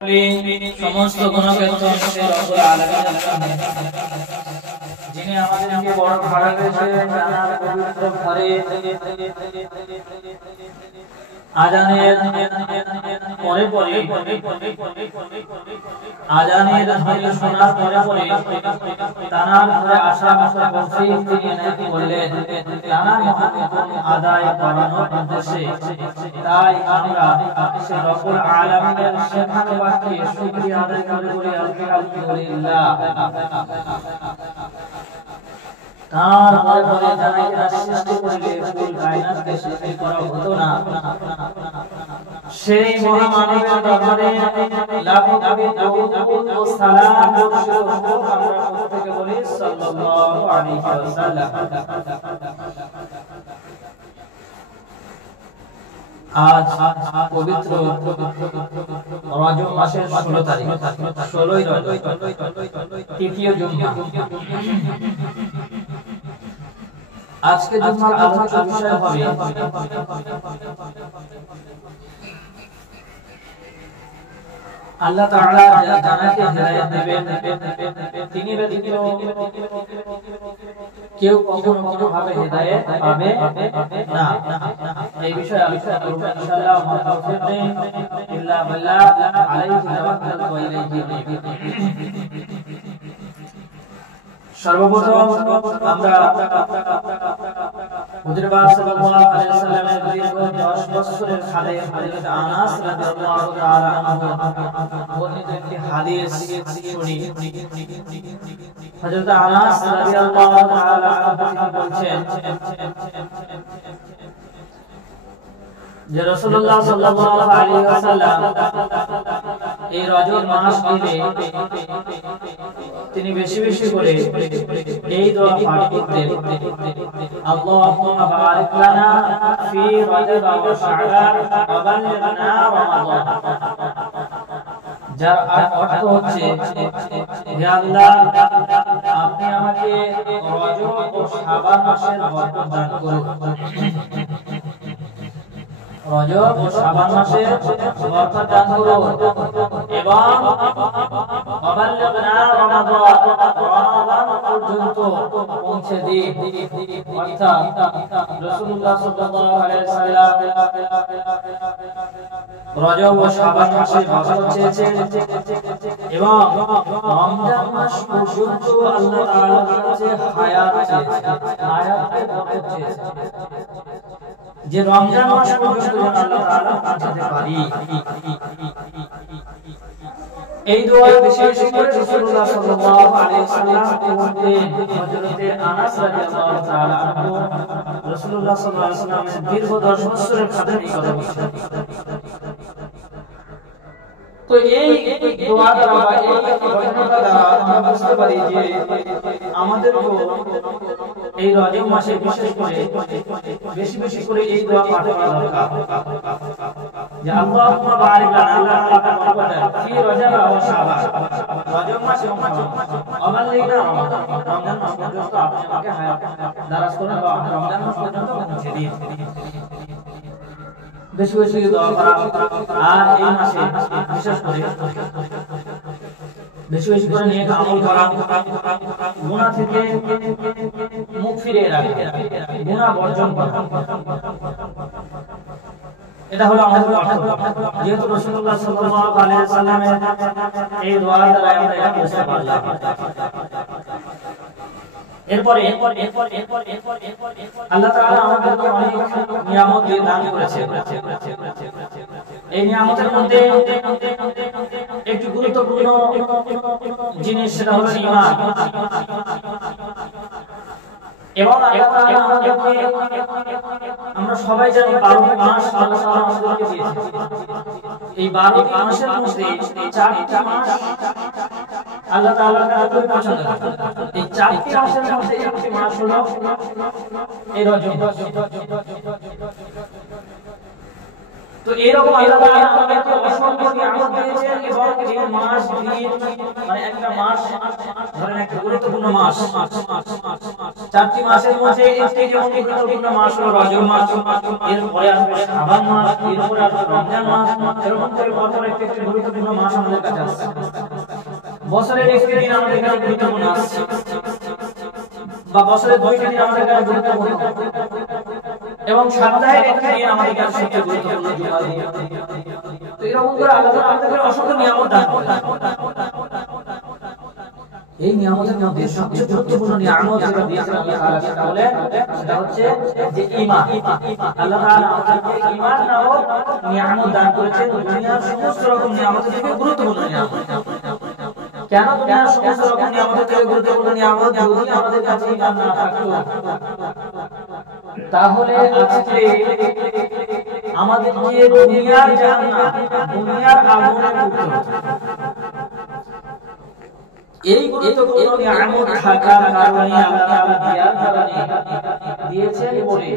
সমস্ত গুণাবর্জন সে রব্বুল আলামিন যিনি আমাদেরকে বড় ভাড়া দিয়েছে জানার পবিত্র ঘরে আজানের পরে আজানের ধ্বনি শোনার পরে তানার ঘরে আসা করছি তিনি নাকি বললেন তানার মহান আদায় করানোর উদ্দেশ্যে তাই আমরা সে রব্বুল আলামিনের শেখানো বাক্যে শুকরিয়া আদায় করি আলহামদুলিল্লাহ। তার পরে জানাই না সৃষ্টি করলে ফুল কায়নাতকে সৃষ্টি করা হতো না। সেই মহামানবের দরবারে লাখো দুরূদ ও সালাম বর্ষিত হোক। আমরা প্রত্যেকে বলি সাল্লাল্লাহু আলাইহি ওয়াসাল্লাম। আজ পবিত্র রজব মাসের 16 তারিখ, 16ই রজব, তৃতীয় জুমা। আজকে জুমার আলোচ্য বিষয় হবে আল্লাহ তাআলা যাকে হেদায়েত দিবেন তিনি ব্যতীত কেউ কখনো কোনোভাবে হেদায়েত পাবে না। এই বিষয়ে আলোচনা করব ইনশাআল্লাহ। মা তাওফীক ইল্লা বিল্লাহ আলাইহি তাওয়াক্কালতু ওয়া ইলাইহি উনীব। সর্বপ্রথম আমরা হুজুর পাক সাল্লাল্লাহু আলাইহি ওয়াসাল্লামের দীর্ঘ 10 বছরের খাদেম হযরত আনাস রাদিয়াল্লাহু তাআলা আনহু বর্ণিত একটি হাদিস শুনি। হযরত আনাস রাদিয়াল্লাহু তাআলা আনহু বলেন যে রাসূলুল্লাহ সাল্লাল্লাহু আলাইহি ওয়াসাল্লাম এই রজব মাস দিলে তিনি বেশি বেশি করে এই দোয়া পাঠ করতেন, আল্লাহুম্মা বারিক লানা ফি রজব ওয়া শাবান ওয়া বাল্লিগনা রমাদান। যার অর্থ হচ্ছে হে আল্লাহ আপনি আমাকে রজব ও শাবান মাসের বরকত দান করুন। রজব ও শাবান মাসে বরকত দান করুন এবং অবাল্লিগনা রমাদান, রমাদান পর্যন্ত পৌঁছে দিন। অর্থাৎ রাসূলুল্লাহ সাল্লাল্লাহু আলাইহি ওয়াসাল্লাম রজব ও শাবান মাসে বরকত চেয়েছেন এবং রমজান মাস পর্যন্ত আল্লাহ তাআলার কাছে হায়াত চেয়েছেন, হায়াতের বরকত চেয়েছেন যে রমজান মাস পর্যন্ত আল্লাহ তাআলা পৌঁছাতে পারি। এই দোয়া বিশেষ করে রাসূলুল্লাহ সাল্লাল্লাহু আলাইহি ওয়াসাল্লাম করতেন। হযরত আনাস রাদিয়াল্লাহু তাআলা আনহু রাসূলুল্লাহ সাল্লাল্লাহু আলাইহি ওয়াসাল্লামের দীর্ঘ 10 বছরের খাদেম এই কথা বলছেন। তো এই দোয়া দ্বারা বা এই ঘটনাটা দ্বারা আমরা বুঝতে পারি যে আমাদেরও এই রজব মাসে বিশেষ করে বেশি বেশি করে এই দোয়া পাঠ করা দরকার যে আল্লাহুম্মা বারিক লানা, আল্লাহ তাআলা বরকত দেন ফি রজব ওয়া শাবান, রজব মাসে ওয়া বাল্লিগনা রমাদান, রমজান মাস পর্যন্ত আপনি আমাকে হায়াত দারাজ করুন বা রমজান মাস পর্যন্ত পৌঁছে দিন। বেশি বেশি দোয়া করা আর এই মাসে বিশেষ করে বেশি বেশি করে নেক আমল করা, গুনাহ থেকে মুখ ফিরিয়ে রাখা, গুনাহ বর্জন করা, এটা হলো আমাদের অর্থ। যেহেতু রাসূলুল্লাহ সাল্লাল্লাহু আলাইহি ওয়াসাল্লামের এই দোয়া দ্বারা আমরা এটা বুঝতে পারলাম। এরপরে আল্লাহ তাআলা আমাদেরকে অনেক নিয়ামত দিয়ে দান করেছে। এই নিয়ামতের মধ্যে একটি গুরুত্বপূর্ণ জিনিস সেটা হলো ঈমান। এবং আল্লাহ তাআলা আমাদেরকে, আমরা সবাই জানি 12টি মাস আল্লাহ তাআলা আমাদেরকে দিয়েছেন। এই 12টি মাসের মধ্যে 4টি মাস আল্লাহ তাআলা খুবই পছন্দ করেন। এই 4টি মাসের মধ্যে একটি মাস হলো এই রজব। তো এরকম আল্লাহ তাআলা আমাদেরকে অসংখ্য নিয়ামত দিয়েছেন এবং এই মাস দিন মানে একটা মাস ধরেন একটা গুরুত্বপূর্ণ মাস, চারটি মাসের মধ্যে একটি যেমন গুরুত্বপূর্ণ মাস হলো রজব মাস, এরপরে আসবে শাবান মাস, এরপরে আসবে রমজান মাস। এরকম করে বছর একটি গুরুত্বপূর্ণ মাস আমাদের কাছে আসছে। বছরের একটি দিন আমাদের কাছে গুরুত্বপূর্ণ আসছে, বা বছরের দুইটি দিন আমাদের কাছে গুরুত্বপূর্ণ, এবং সপ্তাহের একটি দিন আমাদের কাছে সবচেয়ে গুরুত্বপূর্ণ জুমার দিন। তো এরকম করে আল্লাহ তাআলা আমাদেরকে অসংখ্য নিয়ামত দান করেন। এই নিয়ামতের মধ্যে সবচেয়ে গুরুত্বপূর্ণ নিয়ামত যেটা দিয়েছেন আল্লাহ তাআলা সেটা হলো, সেটা হচ্ছে যে ঈমান। আল্লাহ তাআলা আমাদেরকে ঈমান নামক নিয়ামত দান করেছেন, দুনিয়ার সমস্ত রকম নিয়ামতের থেকে গুরুত্বপূর্ণ নিয়ামত। কেন দুনিয়ার সমস্ত রকম নিয়ামতের থেকে গুরুত্বপূর্ণ নিয়ামত? যদি আমাদের কাছে ঈমান না থাকতো তাহলে আজকে আমাদেরকে দুনিয়ার জান্নাত, দুনিয়ার আগুনে পুড়তে হতো। এই গুরুত্বপূর্ণ নিয়ামত থাকার কারণে আল্লাহ তাআলা দেওয়ার কারণে দিয়েছেন বলে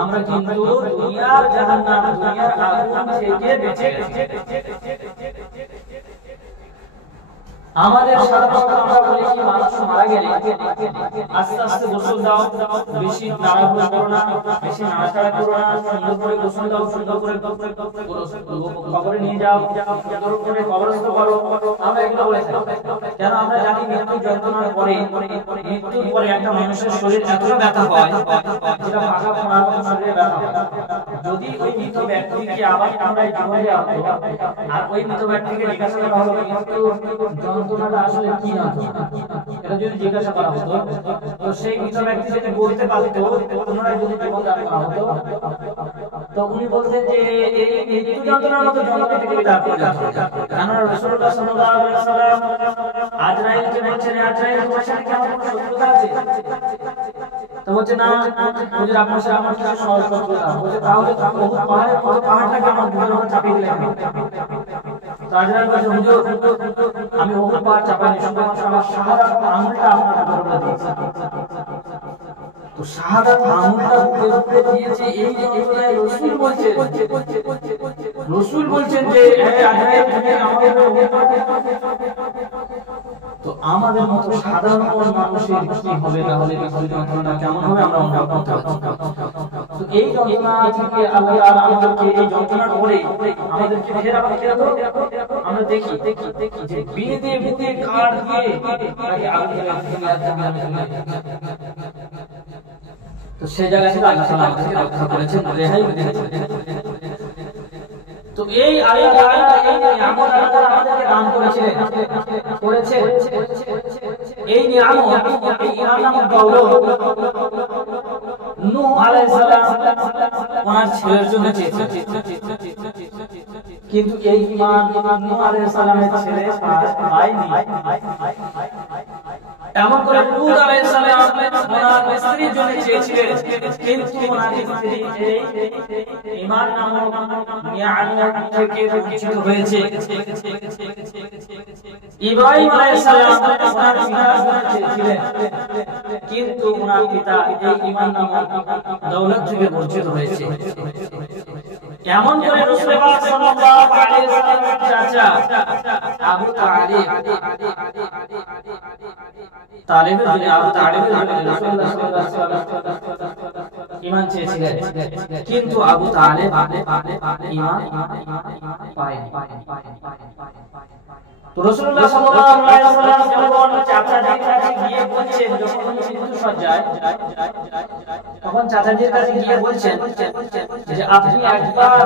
আমরা কিন্তু দুনিয়ার জাহান্নাম, দুনিয়ার আগুন থেকে বেঁচে গেছি। আমাদের সাধারণত আমরা বলি কি, মানুষ মারা গেলে আস্তে আস্তে গোসল দাও, বেশি তাড়াহুড়ো করো না, বেশি নাড়াচাড়া করো না, সুন্দর করে গোসল দাও, সুন্দর করে কবরে নিয়ে যাও, সুন্দর করে কবরস্থ করো। আমরা এগুলো বলে থাকি কেন? আমরা জানি মৃত্যু যন্ত্রণার পরে, মৃত্যুর পরে একটা মানুষের শরীর এতটা ব্যথা হয় যেটা পাকা ফোড়ার মতো শরীরে ব্যথা হয়। যদি ওই মৃত ব্যক্তিকে আবার আমরা জীবনে দেওয়া হতো আর ওই মৃত ব্যক্তিকে জিজ্ঞাসা করা হলো মৃত্যু যন্ত্রণাটা আসলে কি না, এটা যদি জিজ্ঞাসা করা হতো তো সেই মৃত ব্যক্তি যদি বলতে পারতো, পুনরায় যদি জীবন দান করা হতো, তো উনি বলতেন যে এই মৃত্যু যন্ত্রণার মতো যন্ত্রণা থেকে বিদায় করে যাও। কারণ রাসূলুল্লাহ সাল্লাল্লাহু আলাইহি ওয়াসাল্লাম আজরাইলকে বলছেন, আজরাইল তোমার সাথে কি আমার কোনো শত্রুতা আছে? তো বলছে না, হুজুর আপনার সাথে আমার কিছু শত্রুতা। বলছে তাহলে পাহাড়টাকে আমার বুকের উপর চাপিয়ে দিলেন। তো আজরাইল বলছে, হুজুর আমি ওহদ পাহাড় চাপাইনি, শুধুমাত্র আমার শাহাদাত আঙ্গুলটা আপনার বুকের উপর দিয়েছি। তো শাহাদাত আঙ্গুলটা বুকের উপরে দিয়েছে, এই যন্ত্রণায় রাসূল বলছেন যে আজরাইল তুমি আমাদের উপর। তো আমাদের মতো সাধারণ মানুষের কি হবে তাহলে? এই যন্ত্রণা কেমন হবে আমরা অনুভব করতে পারছি। তো এই যন্ত্রণা থেকে আল্লাহ তাআলা আমাদেরকে, এই যন্ত্রণার পরে আমাদেরকে ফের আবার আমরা দেখি যে বিঁধে বিঁধে কাট দিয়ে তাকে আগুনে তো সেই জায়গা থেকে আল্লাহ তাআলা আমাদেরকে রক্ষা করেছেন, রেহাই দিয়েছেন। তো এই আল্লাহ তাআলা এই নিয়ামত আল্লাহ তাআলা আমাদেরকে দান করেছেন। এই নিয়ামত, এই ঈমান নামক দৌলত নূহ আলাইহিস সালাম ওনার ছেলের জন্য চেয়েছেন, কিন্তু এই ঈমান নূহ আলাইহিস সালামের ছেলে পায়নি। এমন করে লূত আলাইহিস সালাম ওনার স্ত্রীর জন্য চেয়েছিলেন, কিন্তু ওনার স্ত্রী এই ঈমান নামক নিয়ামত থেকে বঞ্চিত হয়েছে। ইব্রাহিম আলাইহিস সালাম ওনার পিতার জন্য চেয়েছিলেন, কিন্তু ওনার পিতা এই ঈমান নামক দৌলত থেকে বঞ্চিত হয়েছে। এমন করে রাসূল পাক সাল্লাল্লাহু আলাইহি ওয়াসাল্লামের চাচা আবু তালিব, তালিবের জন্য আবু তালিবের জন্য রাসূলুল্লাহ সাল্লাল্লাহু আলাইহি ওয়াসাল্লাম ঈমান চেয়েছিলেন, কিন্তু আবু তালিব ঈমান পায়নি। তো রাসূলুল্লাহ সাল্লাল্লাহু আলাইহি ওয়াসাল্লাম যখন চাচাজির কাছে গিয়ে বলছেন, যখন মৃত্যু সজ্জায়, তখন চাচাজির কাছে গিয়ে বলছেন যে আপনি একবার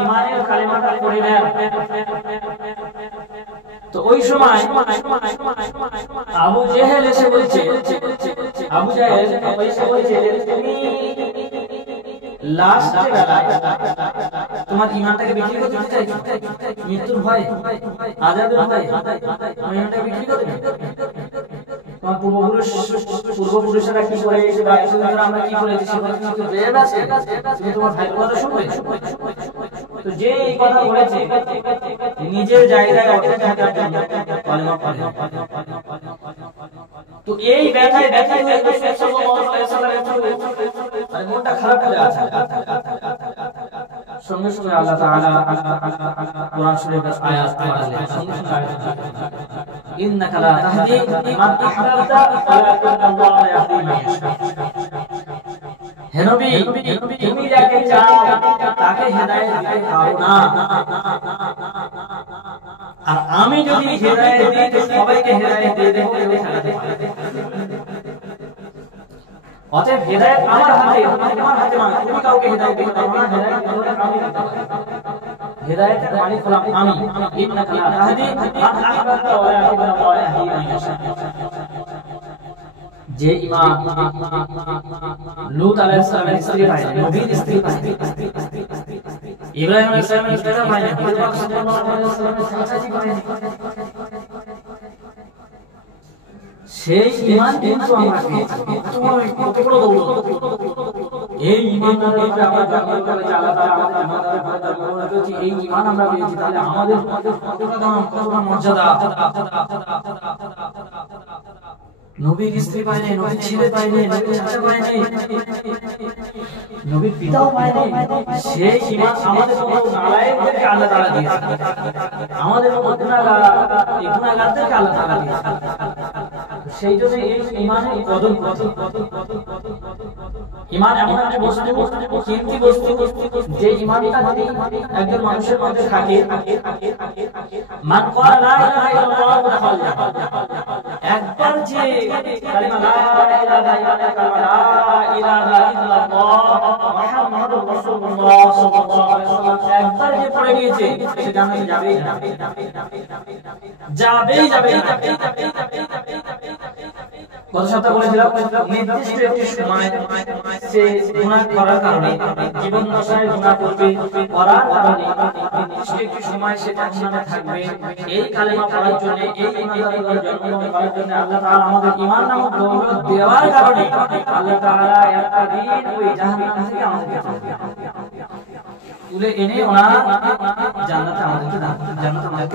ঈমানের কালিমাটা পড়ে নেন। তো ওই সময় আবু জেহেল এসে বলছে, আবু জেহেল এসে বলছে যে তুমি লাস্ট বেলায় তোমার ঈমানটাকে বিক্রি করতে চাইছো, মৃত্যুর ভয়, আযাবের ভয়, তুমি ঈমানটাকে বিক্রি করতে তোমার পূর্বপুরুষেরা কি করে এসে বা এতদিন আমরা কি করেছি সেগুলো কি ব্রেন আছে? তুমি তোমার ভাইয়ের কথা শুনবে? তো যে এই কথা বলেছে নিজের জায়গায় অটল থাকার জন্য কালেমা পড়ে। তো এই ব্যথায় ব্যথা হয়ে রাসূল সাল্লাল্লাহু আলাইহি ওয়াসাল্লামের মনটা খারাপ হয়ে আছে। সঙ্গে সঙ্গে আল্লাহ তাআলা কোরআন শরীফের আয়াত পাঠালেন, সঙ্গে সঙ্গে আয়াত ইন্নাকা লা তাহদি মান আহবাবতা ওয়ালাকিন্নাল্লাহা ইয়াহদি মান ইয়াশা। হে নবী, তুমি যাকে চাও তাকে হেদায়েত দিতে পারো না, আর আমি যদি হেদায়েত দিই তো সবাইকে হেদায়েত দিয়ে দেব, কেউ ঠেকাতে পারবে না। অতএব হেদায়েত আমার হাতে, তোমার হাতে নয়। তুমি কাউকে হেদায়েত দিতে পারো না, হেদায়েত আমি দিতে পারি। হেদায়েতের মালিক হলাম আমি। ইন্নাকা লা তাহদি মান আহবাবতা ওয়ালাকিন্নাল্লাহা ইয়াহদি মান ইয়াশা। যে ইমাম লূত আলাইহিস সালামের স্ত্রী ভাই, নবীর স্ত্রী ভাই, ইব্রাহিম আলাইহিস সালামের স্ত্রী ভাই, নবী পাক সাল্লাল্লাহু আলাইহি ওয়াসাল্লামের চাচাজি ভাই, সেই ঈমান কিন্তু আমরা পেয়েছি। তোমার কত বড় দৌলত! এই ঈমানের উপরে আমরা জানতে পারি যে আল্লাহ তাআলা আমাদের ঈমানদার বান্দার মনে করেছে, এই ঈমান আমরা পেয়েছি, তাহলে আমাদের কতটা দাম, কতটা মর্যাদা। নবীর স্ত্রী পায় নাই, নবীর ছেলে পায় নাই, নবীর চাচা পায় নাই, নবীর পিতাও পায় নাই। সেই ঈমান আমাদের মতো নালায়েকদেরকে আল্লাহ তাআলা দিয়েছেন, আমাদের মতো গুনাহগারদেরকে আল্লাহ তাআলা দিয়েছেন। সেই জন্য এই ঈমানের কদর কত। ঈমান এমন একটা বস্তু, কিমতি বস্তু, যে ঈমানটা যদি একজন মানুষের মধ্যে থাকে, মান ক্বালা লা ইলাহা ইল্লাল্লাহ দাখাল জান্নাহ। একবার যে কালিমা লা ইলাহা ইল্লাল্লাহ মুহাম্মাদুর রাসূলুল্লাহ সাল্লাল্লাহু আলাইহি ওয়াসাল্লাম একবার যে পড়ে গিয়েছে, সে জান্নাতে যাবেই যাবে। গত সপ্তাহে বলেছিলাম, নির্দিষ্ট একটি সময় সে গুনাহ করার কারণে, জীবন দশায় গুনাহ করবে, করার কারণে নির্দিষ্ট একটি সময় সে জাহান্নামে থাকবে। এই কালেমা পড়ার জন্য, এই ঈমানদারদের জন্মগ্রহণ করার জন্য আল্লাহ তাআলা আমাদের ঈমান নামক দৌলত দেওয়ার কারণে আল্লাহ তাআলা একটা দিন ওই জাহান্নাম থেকে আমাদেরকে তুলে এনে ওনার জান্নাতে আমাদেরকে দান করবেন।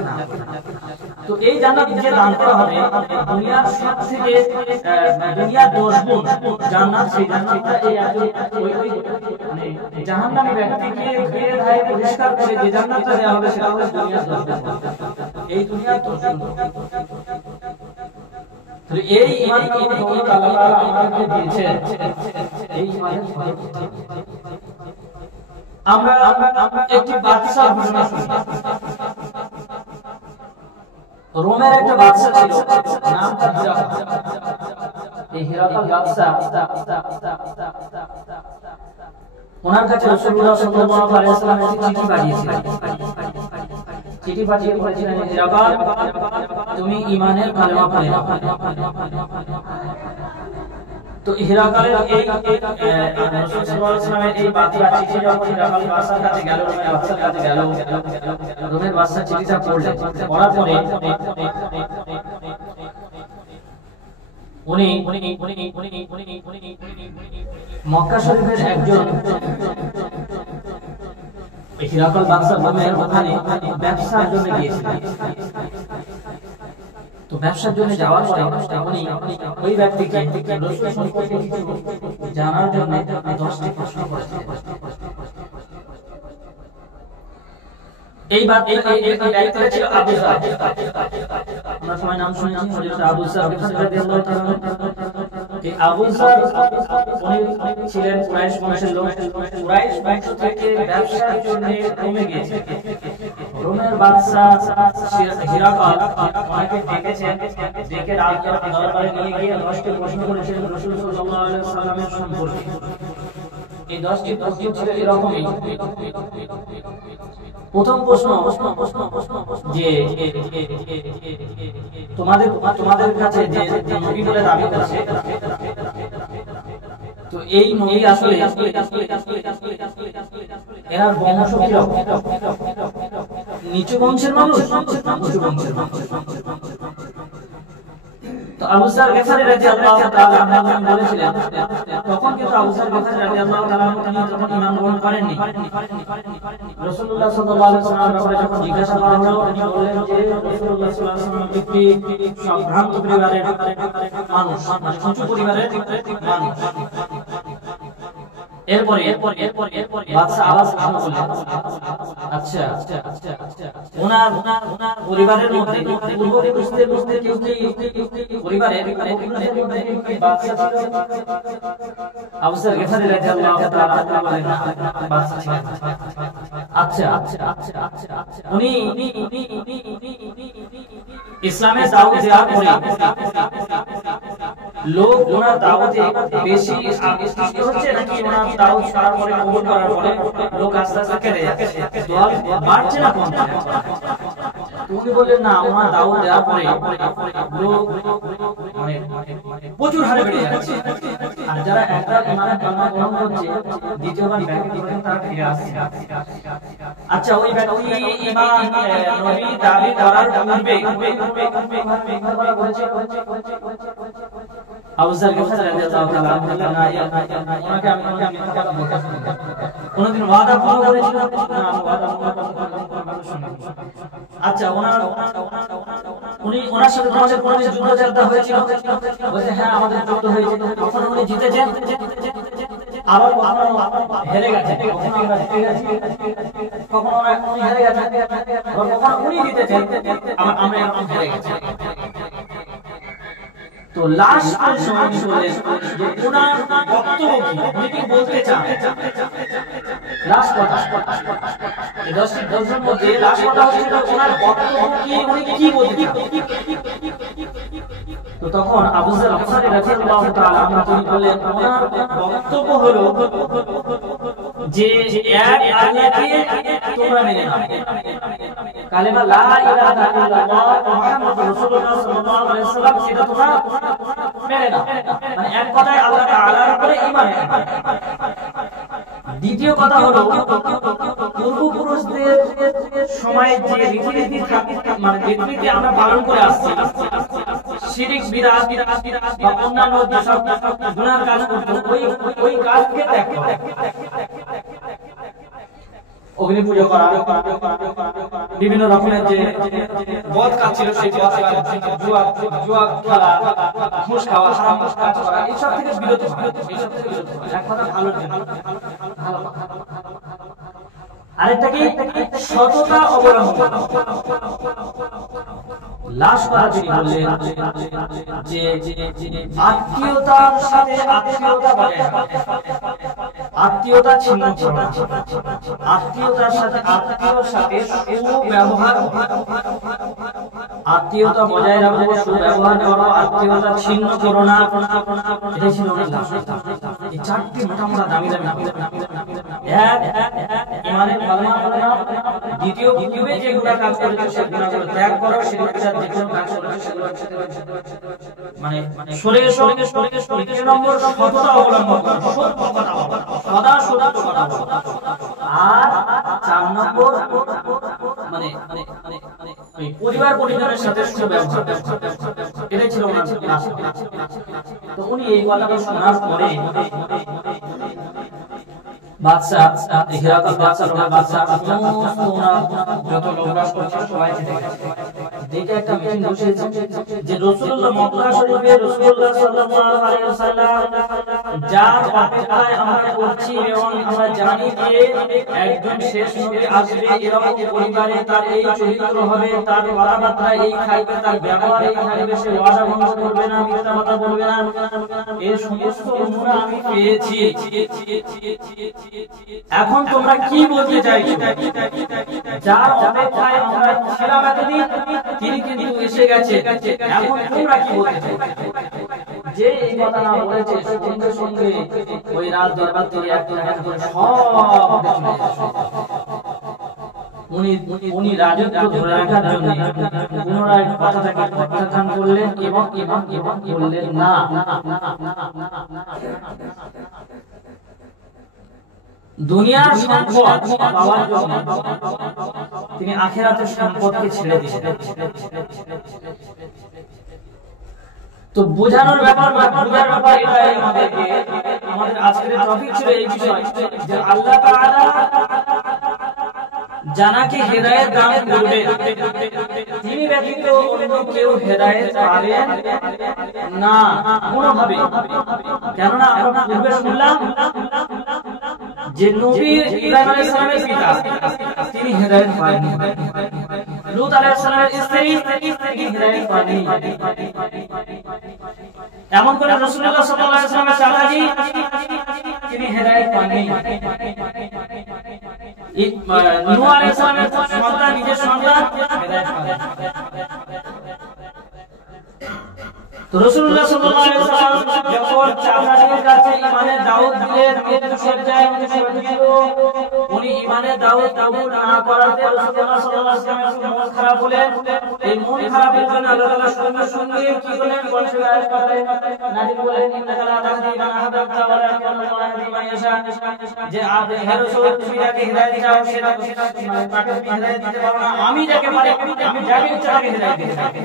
তো এই জান্নাত যে দান করা হবে, দুনিয়ার সবথেকে দুনিয়ার 10 গুণ জান্নাত, সেই জান্নাতটা এই ওই মানে জাহান্নামী ব্যক্তিকে ঘিরে ধারে পরিষ্কার করে যে জান্নাতটা দেওয়া হবে, সেটা হলো দুনিয়ার 10 গুণ। এই দুনিয়ার 10 গুণ। তো এই ঈমান কি দৌলত আল্লাহ তাআলা আমাদেরকে দিয়েছেন, এই ঈমানের ফল আমরা একটি বাদশাহ ঘোষণা শুনি। রোমের একটা বাদশা ছিল, নামটা হিরাকল। এই হিরাকল বাদশা ওনার কাছে রাসূলুল্লাহ সাল্লাল্লাহু আলাইহি ওয়াসাল্লাম একটি চিঠি পাঠিয়েছিলেন। চিঠি পাঠিয়ে বলেছিলেন, হিরাকল, তুমি ঈমানের কালেমা পড়ে নাও। তো হিরাকলের এই রাসূল সাল্লাল্লাহু আলাইহি ওয়াসাল্লামের এই বার্তা চিঠি যখন হিরাকল বাদশার কাছে গেল, রোমের বাদশার কাছে গেল, রোমের বাদশা চিঠিটা পড়লেন। পড়ার পরে উনি মক্কা শরীফের একজন হিরাকল বাদশা রোমের ওখানে ব্যবসার জন্য গিয়েছিলেন। তো ব্যবসার জন্য যাওয়ার পরে উনি ওই ব্যক্তিকে রাসূল সম্পর্কে কিছু জানার জন্য 10টি প্রশ্ন করেছিলেন। এই ব্যক্তিটা ছিল আবু যর। আমরা সবাই নাম শুনেছি, হযরত আবু যর রাদিয়াল্লাহু তাআলা। এই আবু যর উনি ছিলেন কুরাইশ বংশের লোক। কুরাইশ বংশ থেকে ব্যবসার জন্য রোমে গিয়েছেন। রোমের বাদশা হিরাকল ওনাকে ডেকেছেন, ডেকে দরবারে নিয়ে গিয়ে 10টি প্রশ্ন করেছিলেন রাসূল সাল্লাল্লাহু আলাইহি ওয়াসাল্লামের সম্পর্কে। এই 10টি প্রশ্ন ছিল এরকমই। প্রথম প্রশ্ন যে তোমাদের কাছে যে নবী বলে দাবি করছে, তো এই নবী আসলে এরা বংশ কি রকম? নিচু বংশের মানুষ, উঁচু বংশের মানুষ। তো আবু যর গফারী রাদিয়াল্লাহু তাআলা আনহু বলেছিলেন, তখন কিন্তু আবু যর গফারী রাদিয়াল্লাহু তাআলা তিনি তখন ঈমান গ্রহণ করেননি। রাসূলুল্লাহ সাল্লাল্লাহু আলাইহি ওয়াসাল্লামের ব্যাপারে যখন জিজ্ঞাসা করা হলো, তিনি বললেন যে রাসূলুল্লাহ সাল্লাল্লাহু আলাইহি ওয়াসাল্লাম একটি সম্ভ্রান্ত পরিবারের মানুষ, মানে উঁচু পরিবারের মানুষ। এরপরে বাদশা আওয়াজ করলেন, আচ্ছা ওনার পরিবারের মধ্যে বুঝতে কেউ কি পরিবারের বাদশা ছিল? আবু যর গিফারি রাদিয়াল্লাহু তাআলা বলেন বাদশা ছিলেন। আচ্ছা উনি ইসলামে দাওয়াত দেওয়ার পরে লোক ওনার দাওয়াতে বেশি আকৃষ্ট হচ্ছে নাকি ওনার দাওয়াত সারা পরে কবুল করার পরে লোক আস্তে আস্তে কেড়ে যাচ্ছে, দাওয়াত বাড়ছে না কমছে? উনি বললেন না, ওনার দাওয়াত দেওয়ার পরে লোক মানে প্রচুর হারে বেড়ে যাচ্ছে, আর যারা একবার ইমানের কালমা গ্রহণ করছে দ্বিতীয়বার ব্যাকে করে তারা ফিরে আসছে। আচ্ছা ওই ব্যক্তি ঈমান নবী দাবি করার পূর্বে আবু যর গিফারি রাদিয়াল্লাহু তাআলা ওনাকে আমি মিথ্যা কথা বলতে শুনি, কোনদিন ওয়াদা ভঙ্গ করেছিল না? ওয়াদা ভঙ্গ আচ্ছা ওনার সাথে তোমাদের কোনদিন যুদ্ধ হয়েছিল? বলছে হ্যাঁ আমাদের যুদ্ধ হয়েছে। তখন উনি জিতেছেন, আবার হেরে গেছে, কখনো আমরা জিতে গেছি, কখনো উনি হেরে গেছে, কখনো উনি জিতেছেন, আমরা এরকম হেরে গেছি। তো লাস্ট সময় বলেন যে ওনার বক্তব্য কি, উনি কি বলতে চান? লাস্ট কথা এই 10জন মধ্যে লাস্ট কথা হচ্ছে ওনার বক্তব্য কি, উনি কি বলতে চান? তো তখন আবু যর গিফারি রাদিয়াল্লাহু তাআলা তিনি বললেন ওনার বক্তব্য হলো যে এক আল্লাহকে তোমরা মেনে নাও, কালেমা লা ইলাহা ইল্লাল্লাহ মুহাম্মাদুর রাসূলুল্লাহ সাল্লাল্লাহু আলাইহি ওয়াসাল্লাম সেটা তোমরা মেনে নাও, মানে এক কথায় আল্লাহ তাআলার উপরে ঈমান আনো। দ্বিতীয় কথা হলো পূর্বপুরুষদের সময় যে রীতিনীতি মানে রীতিনীতি আমরা পালন করে আসছি, শিরক বিদআত বা অন্যান্য যেসব গুনাহ কাজ করতে ওই কাজকে ত্যাগ করা, অগ্নি পুজো করা, বিভিন্ন রকমের যে বদ কাজ ছিল সেই বদ কাজ, জুয়া খেলা, ঘুষ খাওয়া, হারাম কাজ করা, এইসব থেকে বিরত এক কথা ভালো। আরেকটা কি সততা অবলম্বন। লাশ করা তিনি বললেন যে আত্মীয়তার সাথে আত্মীয়তা বজায় রাখা, আত্মীয়তা ছিন্ন করা, আত্মীয়তার সাথে আত্মীয়র সাথে সুব্যবহার, আত্মীয়তা বজায় রাখো, সুব্যবহার করো, আত্মীয়তা ছিন্ন করো না। এটা ছিল এই চারটি মোটামোটা দামি এক ইমানের কালমা পড়ো, দ্বিতীয় পূর্বে যে গুনাহ কাজ করেছো সেই গুনাহগুলো ত্যাগ করো, সেগুলো যে কোনো কাজ করেছো সেগুলো মানে সরে এসো। তৃতীয় নম্বর সততা অবলম্বন করো, সত্য কথা বলো, সদা সত্য কথা বলো। আর 4 নম্বর মানে ওই পরিবার পরিজনের সাথে সুব্যবহার, এটাই ছিল ওনার লাশ। তো উনি এই কথাটা শোনার পরে বাদশা হিরাকাল বাদশা যত লোকরা সবাই দেখে একটা মিটিং বসিয়েছে যে রাসূলুল্লাহ মক্কা শরীফে রাসূলুল্লাহ সাল্লাল্লাহু আলাইহি ওয়াসাল্লাম যার অপেক্ষায় আমরা করছি এবং আমরা জানি যে একজন শেষ নবী আসবে, এরকম পরিবারে তার এই চরিত্র হবে, তার কথাবার্তা এই থাকবে, তার ব্যবহার এই থাকবে, সে ওয়াদা ভঙ্গ করবে না, মিথ্যা কথা বলবে না, এই সমস্ত নমুনা আমি পেয়েছি। এখন তোমরা কি বলতে চাইছো? যার অপেক্ষায় আমরা ছিলাম এতদিন তিনি কিন্তু এসে গেছে, এখন তোমরা কি বলতে চাইছো? যে এই কথা না বলেছে সঙ্গে সঙ্গে ওই রাজ দরবার থেকে একজন করে সব উনি রাজত্ব ধরে রাখার জন্য পুনরায় কথাটাকে প্রত্যাখ্যান করলেন এবং বললেন না, দুনিয়ার সম্পদ পাওয়ার জন্য তিনি আখিরাতের সম্পদকে ছেড়ে দিয়েছেন। তো বোঝানোর ব্যাপার এটাই আমাদের আজকের টপিক ছিল এই বিষয় যে আল্লাহ তাআলা জানাকে হেদায়েত দান করবেন, তিনি ব্যতীত অন্য কেউ হেদায়েত পাবেন না কোনোভাবে। কেননা আমরা পূর্বে শুনলাম যে নবী ইব্রাহিম আলাইহিস সালামের পিতা তিনি হেদায়েত পাননি, লূত আলাইহিস সালামের স্ত্রী তিনি হেদায়েত পাননি, এমন করে রাসূলুল্লাহ সাল্লাল্লাহু আলাইহি ওয়াসাল্লামের চাচাজি তিনি হেদায়েত পাননি, নূহ আলাইহিস সালামের সন্তান নিজের সন্তান হেদায়েত পাননি। তো রাসূলুল্লাহ সাল্লাল্লাহু আলাইহি ওয়াসাল্লাম যখন চাচাজির কাছে ঈমানের দাওয়াত দিলেন, মৃত্যুশয্যায় ছিল, উনি ঈমানের দাওয়াত কবুল না করাতে রাসূলুল্লাহ সাল্লাল্লাহু আলাইহি ওয়াসাল্লামের মন খারাপ হলেন। এই মন খারাপের জন্য আল্লাহ তাআলা সঙ্গে সঙ্গে কি করলেন, কোরআনের আয়াত নাযিল করলেন, ইন্নাকা লা তাহদি মান আহবাবতা ওয়ালাকিন্নাল্লাহু ইয়াহদি মান ইয়াশা, যে আপনি হে রাসূল তুমি যাকে হিদায়াত দাও সেটা তাকে তুমি হিদায়াত দিতে পারো না, আমি যাকে পারি আমি যাকে ইচ্ছা তাকে হিদায়াত দিতে পারি।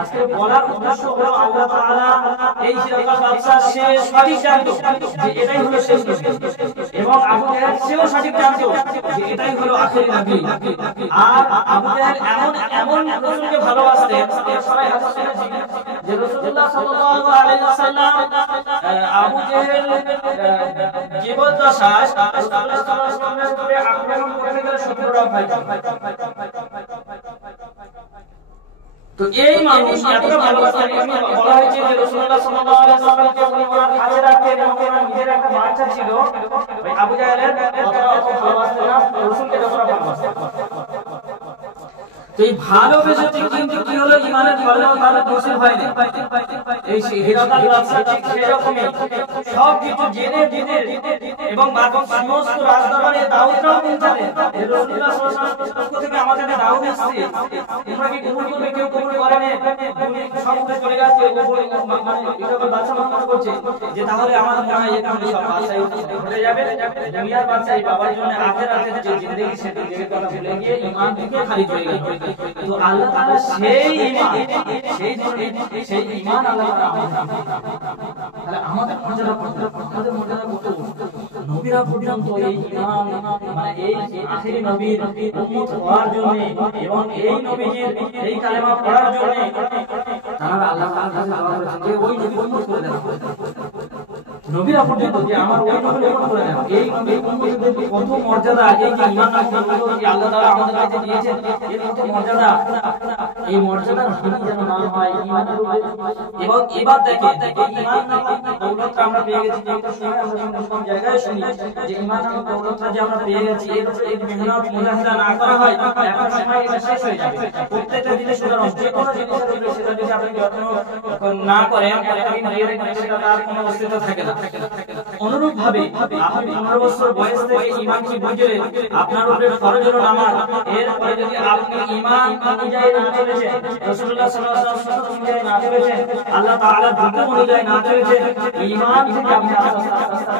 আজকে বলার উদ্দেশ্য হলো আল্লাহ তাআলা এই হিরাকাল বাদশা সে সঠিক জানতো যে এটাই হলো শেষ নবী, এবং আবু জাহেল সেও সঠিক জানতো যে এটাই হলো আখেরি নবী। আর আবু জাহেল এমন রাসূলকে ভালোবাসতেন, সবাই হাদিস শুনেছি যে রাসূলুল্লাহ সাল্লাল্লাহু আলাইহি ওয়াসাল্লাম আবু জাহেল জীবদ্দশায় রাসূলুল্লাহ সাল্লাল্লাহু আলাইহি ওয়াসাল্লামের উপরে আক্রমণ করতে গেলে 17টা ভাই। তো এই মানুষ এতটা ভালোবাসতেন, বলা হয়েছে যে রাসূলুল্লাহ সাল্লাল্লাহু আলাইহি ওয়াসাল্লামকে উনি ওনার কাছে রাখতেন এবং ওনার নিজের একটা বাচ্চা ছিল। আবু জাহেলের অত ভালোবাসতেন না, রাসূলকে যতটা ভালোবাসতেন। তো এই ভালোবেসে কিন্তু কি হলো, ঈমানের ফলও তার নসিব হয়নি। এই হিরাকাল বাদশা ঠিক সেরকমই সব কিছু জেনে জেনে এবং বাকি সমস্ত রাজদরবারে দাওয়াতটাও পৌঁছালেন। রাসূলুল্লাহ সাল্লাল্লাহু আলাইহি ওয়াসাল্লাম পক্ষ থেকে আমাদের দাওয়াত এসেছে, তোমরা কি কবুল করবে? কেউ কবুল করে না, সব উঠে চলে যাচ্ছে। মানে হিরাকাল বাদশা মনে করছে যে তাহলে আমার মনে হয় এখানে সব বাদশাই ঘটে যাবে, দুনিয়ার বাদশাই বাবার জন্য আখিরাতের যে জিন্দেগি সেটা জেগে কথা ভুলে গিয়ে ঈমান থেকে খারিজ হয়ে গেল। তো আল্লাহ তাআলা সেই ঈমান সেই ঈমান আল্লাহ তাআলা তাহলে আমাদের মর্যাদা কত, নবীরা পর্যন্ত এই ঈমান মানে এই আখেরি নবীর উম্মত হওয়ার জন্য এবং এই নবীজির এই কালেমা পড়ার জন্য তারা আল্লাহ তাআলার কাছে দোয়া করেছেন যে ওই নবী উম্মত করে দেন। নবীরা পর্যন্ত যে আমার ওই নবী উম্মত করে দেন, এই নবীর উম্মতদের কত মর্যাদা, এই যে ঈমান কি আল্লাহ তাআলা আমাদের কাছে দিয়েছেন এর কত মর্যাদা, এই মর্যাদার হানি যেন না হয় ঈমানের উপরে। এবং এবার দেখেন ঈমান নামক দৌলতটা আমরা পেয়ে গেছি, যেহেতু সময় আমরা সব জায়গায় শুনি যে ঈমান নামক দৌলতটা যে আমরা পেয়ে গেছি, এর উপরে এই মেহনত মুজাহিদা না করা হয় একটা সময় এটা শেষ হয়ে যাবে। প্রত্যেকটা জিনিস সুতরাং যে কোনো জিনিসের উপরে সেটা যদি আপনি যত্ন না করেন সেটা তার কোনো অস্তিত্ব থাকে না। অনুরূপ ভাবে আপনি 15 বছর বয়স থেকে ঈমান কি বুঝলেন, আপনার উপরে ফরজ হলো নামাজ, এরপরে যদি আপনি ঈমান অনুযায়ী না চলেছেন, রাসূলুল্লাহ সাল্লাল্লাহু আলাইহি ওয়াসাল্লাম অনুযায়ী না চলেছেন, আল্লাহ তাআলার হুকুম অনুযায়ী না চলেছেন, ঈমান থেকে আপনি আস্তে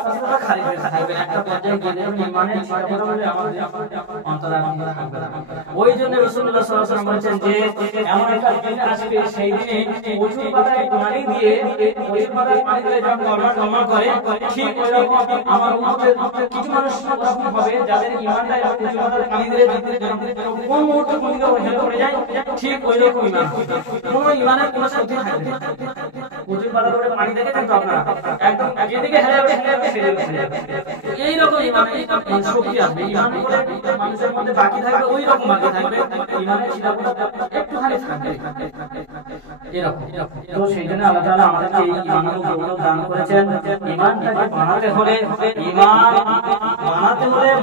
আস্তে খারিজ হয়ে থাকবেন। একটা পর্যায়ে গেলে ঈমানের ছিটফোঁটা হলে আমাদের অন্তরে আপনারা থাকবে না। ওই জন্য রাসূলুল্লাহ সাল্লাল্লাহু আলাইহি ওয়াসাল্লাম বলেছেন যে এমন একটা দিন আসবে, সেই দিনে প্রচুর পাতায় পানি দিয়ে যখন কলমা করে ঠিক ওইরকম আমার উম্মতের কিছু মানুষ হবে যাদের ঈমানটা প্রচুর পাতায় পানি দিয়ে কোন মুহূর্তে কোন দিকে হেলে পড়ে যায়, ঠিক ওইরকম ঈমান। কোনো ঈমানের কোনো শক্তি থাকবে না। প্রচুর পাতা করে পানি দেখে থাকতো আপনারা, একদম যেদিকে হেলে যাবে সেদিকে যাবে। এইরকম ঈমানের শক্তি আসবে, ঈমান করে মানুষের মধ্যে বাকি থাকবে, ওই রকম বাকি থাকবে, ঈমানের ছিটাফোঁটা একটুখানি থাকবে এরকম। তো সেই জন্য আল্লাহ তাআলা আমাদেরকে এই ঈমানের দৌলত দান করেছেন। ঈমানটাকে বানাতে হলে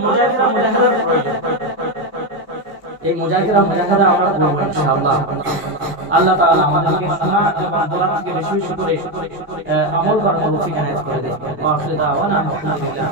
মুজাহিদা প্রয়োজন। এই মুজাহিদা আমরা করব ইনশাআল্লাহ। আল্লাহ তাআলা আমাদেরকে শোনা এবং বলার থেকে বেশি বেশি করে আমল করার তৌফিক এনায়েত করে দেন। ওয়া আখিরু দাওয়ানা আলহামদুলিল্লাহ।